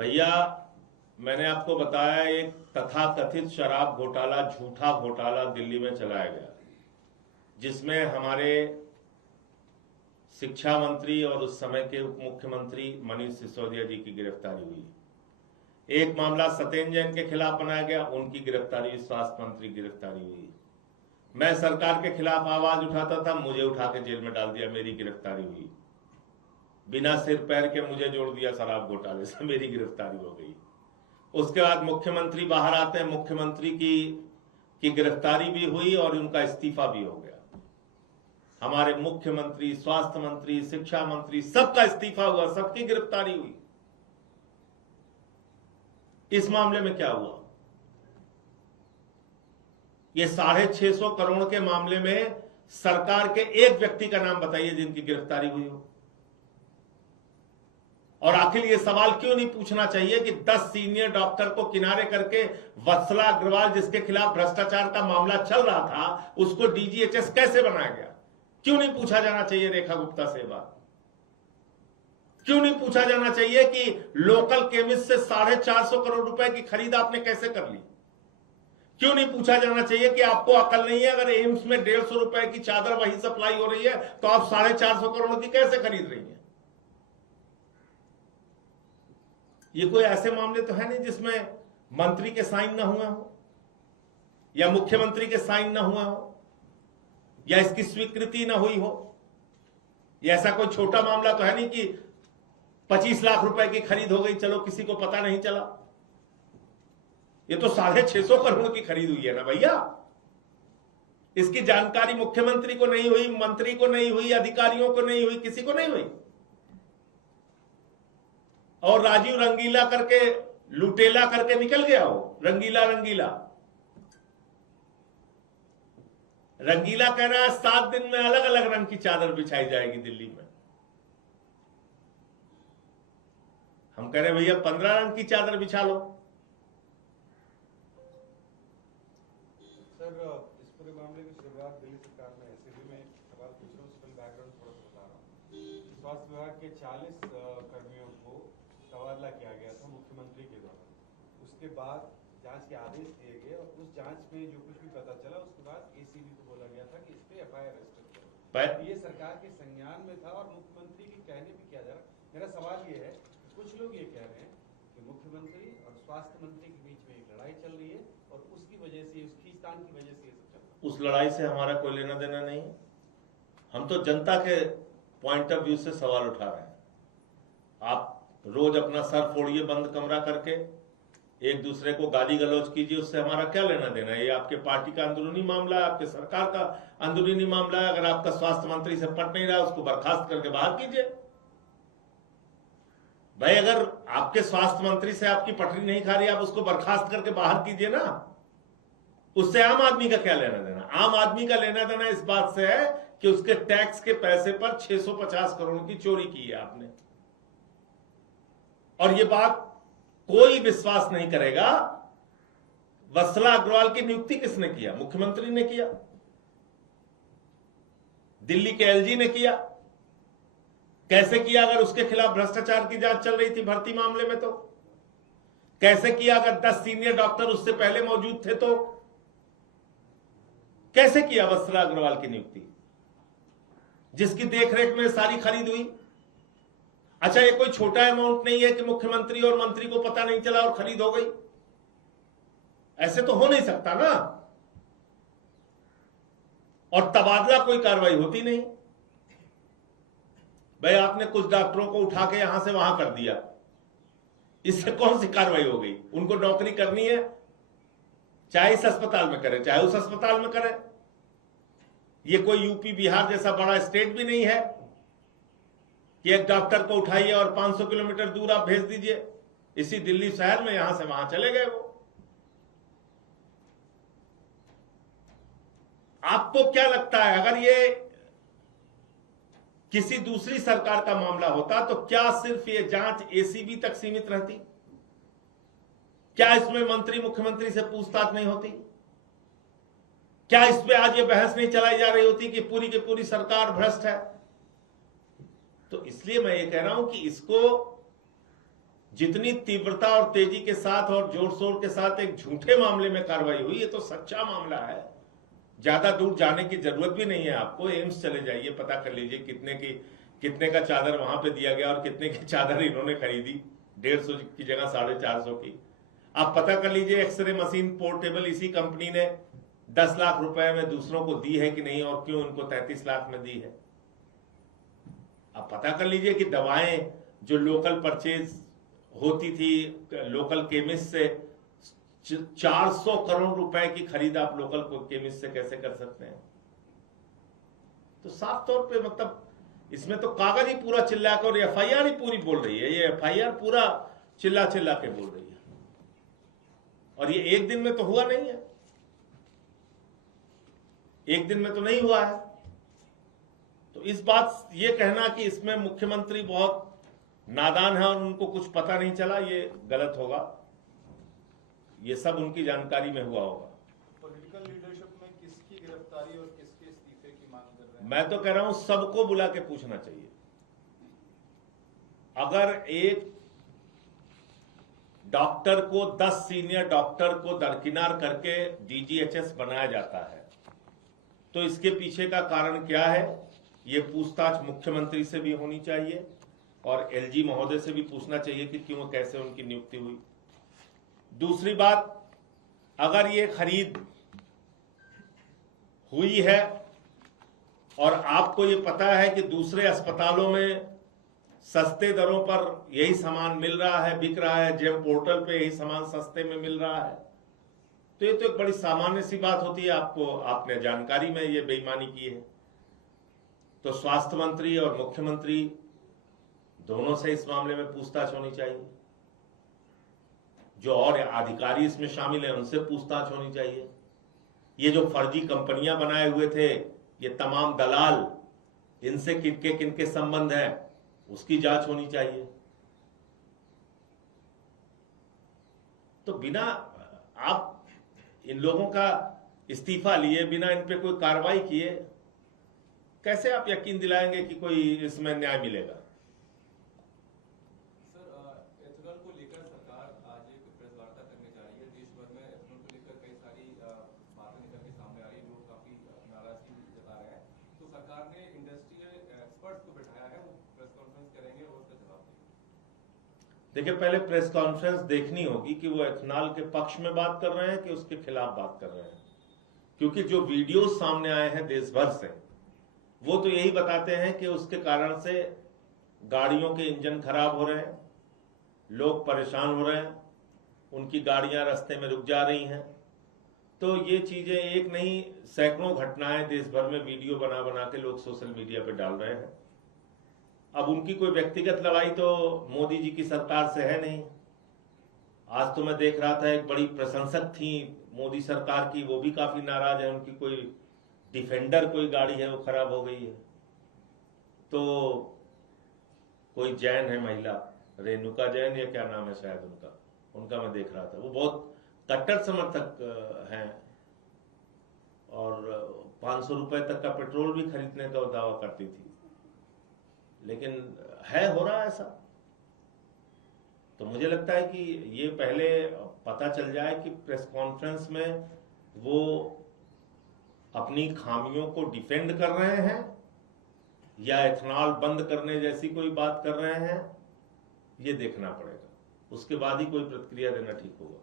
भैया, मैंने आपको बताया एक तथाकथित शराब घोटाला, झूठा घोटाला दिल्ली में चलाया गया, जिसमें हमारे शिक्षा मंत्री और उस समय के उप मुख्यमंत्री मनीष सिसोदिया जी की गिरफ्तारी हुई। एक मामला सत्येंद्र जैन के खिलाफ बनाया गया, उनकी गिरफ्तारी हुई, स्वास्थ्य मंत्री की गिरफ्तारी हुई। मैं सरकार के खिलाफ आवाज उठाता था, मुझे उठा के जेल में डाल दिया, मेरी गिरफ्तारी हुई। बिना सिर पैर के मुझे जोड़ दिया शराब घोटाले से, मेरी गिरफ्तारी हो गई। उसके बाद मुख्यमंत्री बाहर आते हैं, मुख्यमंत्री की गिरफ्तारी भी हुई और उनका इस्तीफा भी हो गया। हमारे मुख्यमंत्री, स्वास्थ्य मंत्री, शिक्षा मंत्री, सबका इस्तीफा हुआ, सबकी गिरफ्तारी हुई। इस मामले में क्या हुआ? ये 650 करोड़ के मामले में सरकार के एक व्यक्ति का नाम बताइए जिनकी गिरफ्तारी हुई हो। और आखिर ये सवाल क्यों नहीं पूछना चाहिए कि 10 सीनियर डॉक्टर को किनारे करके वत्सला अग्रवाल, जिसके खिलाफ भ्रष्टाचार का मामला चल रहा था, उसको डीजीएचएस कैसे बनाया गया? क्यों नहीं पूछा जाना चाहिए रेखा गुप्ता से बात? क्यों नहीं पूछा जाना चाहिए कि लोकल केमिस्ट से 450 करोड़ रुपए की खरीद आपने कैसे कर ली? क्यों नहीं पूछा जाना चाहिए कि आपको अकल नहीं है, अगर एम्स में 150 रुपए की चादर वही सप्लाई हो रही है तो आप 450 करोड़ की कैसे खरीद रही हैं? ये कोई ऐसे मामले तो है नहीं जिसमें मंत्री के साइन ना हुए हो, या मुख्यमंत्री के साइन ना हुए हो, या इसकी स्वीकृति ना हुई हो। या ऐसा कोई छोटा मामला तो है नहीं कि 25 लाख रुपए की खरीद हो गई, चलो किसी को पता नहीं चला। ये तो 650 करोड़ की खरीद हुई है ना भैया। इसकी जानकारी मुख्यमंत्री को नहीं हुई, मंत्री को नहीं हुई, अधिकारियों को नहीं हुई, किसी को नहीं हुई। और राजीव रंगीला करके, लुटेला करके निकल गया हो। रंगीला कह रहा है 7 दिन में अलग अलग रंग की चादर बिछाई जाएगी दिल्ली में। हम कह रहे भैया 15 रंग की चादर बिछा लो। सर, इस पूरे मामले की शुरुआत दिल्ली सरकार ने एसीबी में सवाल पूछ रहा हूँ, उसका बैकग्राउंड थोड़ा सा बता रहा हूँ। स्वास्थ्य विभाग के 40 कर्मियों को तबादला किया गया था मुख्यमंत्री के द्वारा। उसके बाद जांच के आदेश दिए गए और उस जांच में जो कुछ भी पता चला, उसके बाद एसीबी को बोला गया था कि इस पे एफआईआर रजिस्टर करो। ये सरकार के संज्ञान में था और मुख्यमंत्री के कहने पे किया जा रहा। मेरा सवाल ये है, कुछ लोग ये कह रहे हैं कि मुख्यमंत्री और स्वास्थ्य मंत्री के बीच में एक लड़ाई चल रही है और उसकी वजह से, उस खींचतान की वजह से ये सब चल रहा है। उस लड़ाई से हमारा कोई लेना देना नहीं है। हम तो जनता के पॉइंट ऑफ व्यू से सवाल उठा रहे हैं। आप रोज अपना सर फोड़िए बंद कमरा करके, एक दूसरे को गाली गलौज कीजिए, उससे हमारा क्या लेना देना है? ये आपके पार्टी का अंदरूनी मामला है, आपके सरकार का अंदरूनी मामला है। अगर आपका स्वास्थ्य मंत्री से पट नहीं रहा, उसको बर्खास्त करके बाहर कीजिए। भाई, अगर आपके स्वास्थ्य मंत्री से आपकी पटरी नहीं खा रही, आप उसको बर्खास्त करके बाहर कीजिए ना। उससे आम आदमी का क्या लेना देना? आम आदमी का लेना देना इस बात से है कि उसके टैक्स के पैसे पर 650 करोड़ की चोरी की है आपने। और ये बात कोई विश्वास नहीं करेगा। वत्सला अग्रवाल की नियुक्ति किसने किया? मुख्यमंत्री ने किया, दिल्ली के एलजी ने किया। कैसे किया? अगर उसके खिलाफ भ्रष्टाचार की जांच चल रही थी भर्ती मामले में तो कैसे किया? अगर 10 सीनियर डॉक्टर उससे पहले मौजूद थे तो कैसे किया वत्सला अग्रवाल की नियुक्ति, जिसकी देखरेख में सारी खरीद हुई? अच्छा, ये कोई छोटा अमाउंट नहीं है कि मुख्यमंत्री और मंत्री को पता नहीं चला और खरीद हो गई। ऐसे तो हो नहीं सकता ना। और तबादला कोई कार्रवाई होती नहीं। भाई, आपने कुछ डॉक्टरों को उठा के यहां से वहां कर दिया, इससे कौन सी कार्रवाई हो गई? उनको नौकरी करनी है, चाहे इस अस्पताल में करें चाहे उस अस्पताल में करें। ये कोई यूपी बिहार जैसा बड़ा स्टेट भी नहीं है कि एक डॉक्टर को उठाइए और 500 किलोमीटर दूर आप भेज दीजिए। इसी दिल्ली शहर में यहां से वहां चले गए वो। आपको क्या लगता है, अगर ये किसी दूसरी सरकार का मामला होता तो क्या सिर्फ ये जांच एसीबी तक सीमित रहती? क्या इसमें मंत्री मुख्यमंत्री से पूछताछ नहीं होती? क्या इस पे आज ये बहस नहीं चलाई जा रही होती कि पूरी की पूरी सरकार भ्रष्ट है? तो इसलिए मैं ये कह रहा हूं कि इसको जितनी तीव्रता और तेजी के साथ और जोर शोर के साथ एक झूठे मामले में कार्रवाई हुई, ये तो सच्चा मामला है। ज्यादा दूर जाने की जरूरत भी नहीं है आपको, एम्स चले जाइए, पता कर लीजिए कितने का चादर वहां पे दिया गया और कितने की चादर इन्होंने खरीदी, 150 की जगह 450 की। आप पता कर लीजिए एक्सरे मशीन पोर्टेबल इसी कंपनी ने 10 लाख रुपए में दूसरों को दी है कि नहीं, और क्यों उनको 33 लाख में दी है। आप पता कर लीजिए कि दवाएं जो लोकल परचेज होती थी लोकल केमिस्ट से, 400 करोड़ रुपए की खरीद आप लोकल केमिस्ट से कैसे कर सकते हैं। तो साफ तौर पे मतलब इसमें तो कागज ही पूरा चिल्ला कर, और एफआईआर ही पूरी बोल रही है, ये एफआईआर पूरा चिल्ला चिल्ला के बोल रही है। और ये एक दिन में तो हुआ नहीं है, एक दिन में तो नहीं हुआ है। तो इस बात ये कहना कि इसमें मुख्यमंत्री बहुत नादान है और उनको कुछ पता नहीं चला, ये गलत होगा। ये सब उनकी जानकारी में हुआ होगा। पॉलिटिकल लीडरशिप में किसकी गिरफ्तारी और किसके इस्तीफे की मांग कर रहे हैं? मैं तो कह रहा हूं सबको बुला के पूछना चाहिए। अगर एक डॉक्टर को 10 सीनियर डॉक्टर को दरकिनार करके डीजीएचएस बनाया जाता है, तो इसके पीछे का कारण क्या है, ये पूछताछ मुख्यमंत्री से भी होनी चाहिए और एलजी महोदय से भी पूछना चाहिए कि क्यों कैसे उनकी नियुक्ति हुई। दूसरी बात, अगर ये खरीद हुई है और आपको ये पता है कि दूसरे अस्पतालों में सस्ते दरों पर यही सामान मिल रहा है, बिक रहा है, जेम पोर्टल पे यही सामान सस्ते में मिल रहा है, तो ये तो एक बड़ी सामान्य सी बात होती है। आपने जानकारी में ये बेईमानी की है, तो स्वास्थ्य मंत्री और मुख्यमंत्री दोनों से इस मामले में पूछताछ होनी चाहिए। जो और अधिकारी इसमें शामिल हैं उनसे पूछताछ होनी चाहिए। ये जो फर्जी कंपनियां बनाए हुए थे, ये तमाम दलाल, इनसे किनके संबंध हैं उसकी जांच होनी चाहिए। तो बिना आप इन लोगों का इस्तीफा लिए, बिना इन पे कोई कार्रवाई किए, कैसे आप यकीन दिलाएंगे कि कोई इसमें न्याय मिलेगा। सर, एथेनॉल को लेकर सरकार आज एक प्रेस वार्ता करने जा रही है। देश भर में एथेनॉल को लेकर कई सारी बातें निकल के सामने आ रही है, लोग काफी नाराजगी जता रहे हैं। तो सरकार ने इंडस्ट्रियल एक्सपर्ट्स को बैठाया है, वो प्रेस कॉन्फ्रेंस करेंगे और उसका जवाब देंगे। देखिए, पहले प्रेस कॉन्फ्रेंस देखनी होगी कि वो एथेनॉल के पक्ष में बात कर रहे हैं कि उसके खिलाफ बात कर रहे हैं, क्योंकि जो वीडियो सामने आए हैं देश भर से, वो तो यही बताते हैं कि उसके कारण से गाड़ियों के इंजन खराब हो रहे हैं, लोग परेशान हो रहे हैं, उनकी गाड़ियां रास्ते में रुक जा रही हैं। तो ये चीजें एक नहीं, सैकड़ों घटनाएं देश भर में वीडियो बना बना के लोग सोशल मीडिया पे डाल रहे हैं। अब उनकी कोई व्यक्तिगत लड़ाई तो मोदी जी की सरकार से है नहीं। आज तो मैं देख रहा था, एक बड़ी प्रशंसक थी मोदी सरकार की, वो भी काफी नाराज है, उनकी कोई डिफेंडर कोई गाड़ी है वो खराब हो गई है। तो कोई जैन है महिला, रेणुका जैन या क्या नाम है शायद उनका मैं देख रहा था, वो बहुत कट्टर समर्थक हैं और 500 रुपए तक का पेट्रोल भी खरीदने का दावा करती थी, लेकिन हो रहा है ऐसा। तो मुझे लगता है कि ये पहले पता चल जाए कि प्रेस कॉन्फ्रेंस में वो अपनी खामियों को डिफेंड कर रहे हैं या एथेनॉल बंद करने जैसी कोई बात कर रहे हैं, ये देखना पड़ेगा। उसके बाद ही कोई प्रतिक्रिया देना ठीक होगा।